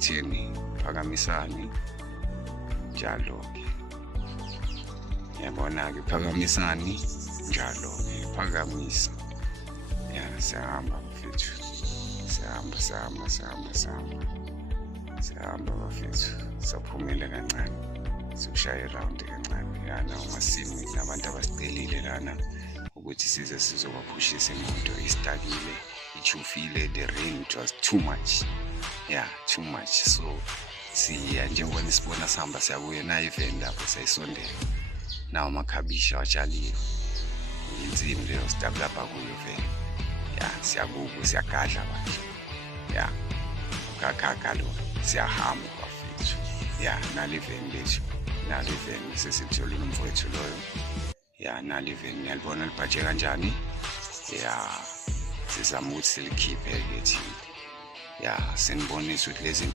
ngithini phakamisani njalo-ke. Yabona-ke phakamisani njalo-ke, phakamisa. Ya siyahamba bafethu, siyahamba bafethu, saphumile kancane, siyoshaya irawundi kancane. Yana ungasimi nabantu abasicelile lana ukuthi size sizobaphushisa imoto istakile, ichufile, the rain, it was too much. Yeah, too much. So siya njengoba nisibona sihamba siyabuya nayo iveni lapho sayisondela. Nawo amakhabisha atshaliwe, insimu leyo stab lapha kuyo vele. Ya siyakubo siyagadla manje. Ya kakaka lo siyahamba bafethu. Ya naliveni lethu, naliveni sesitholile umfowethu loyo. Ya naliveni ngiyalibona libhaje kanjani. Ya sizama ukuthi silikhiphe ke thina. Ya sinibonisa ukuthi lezi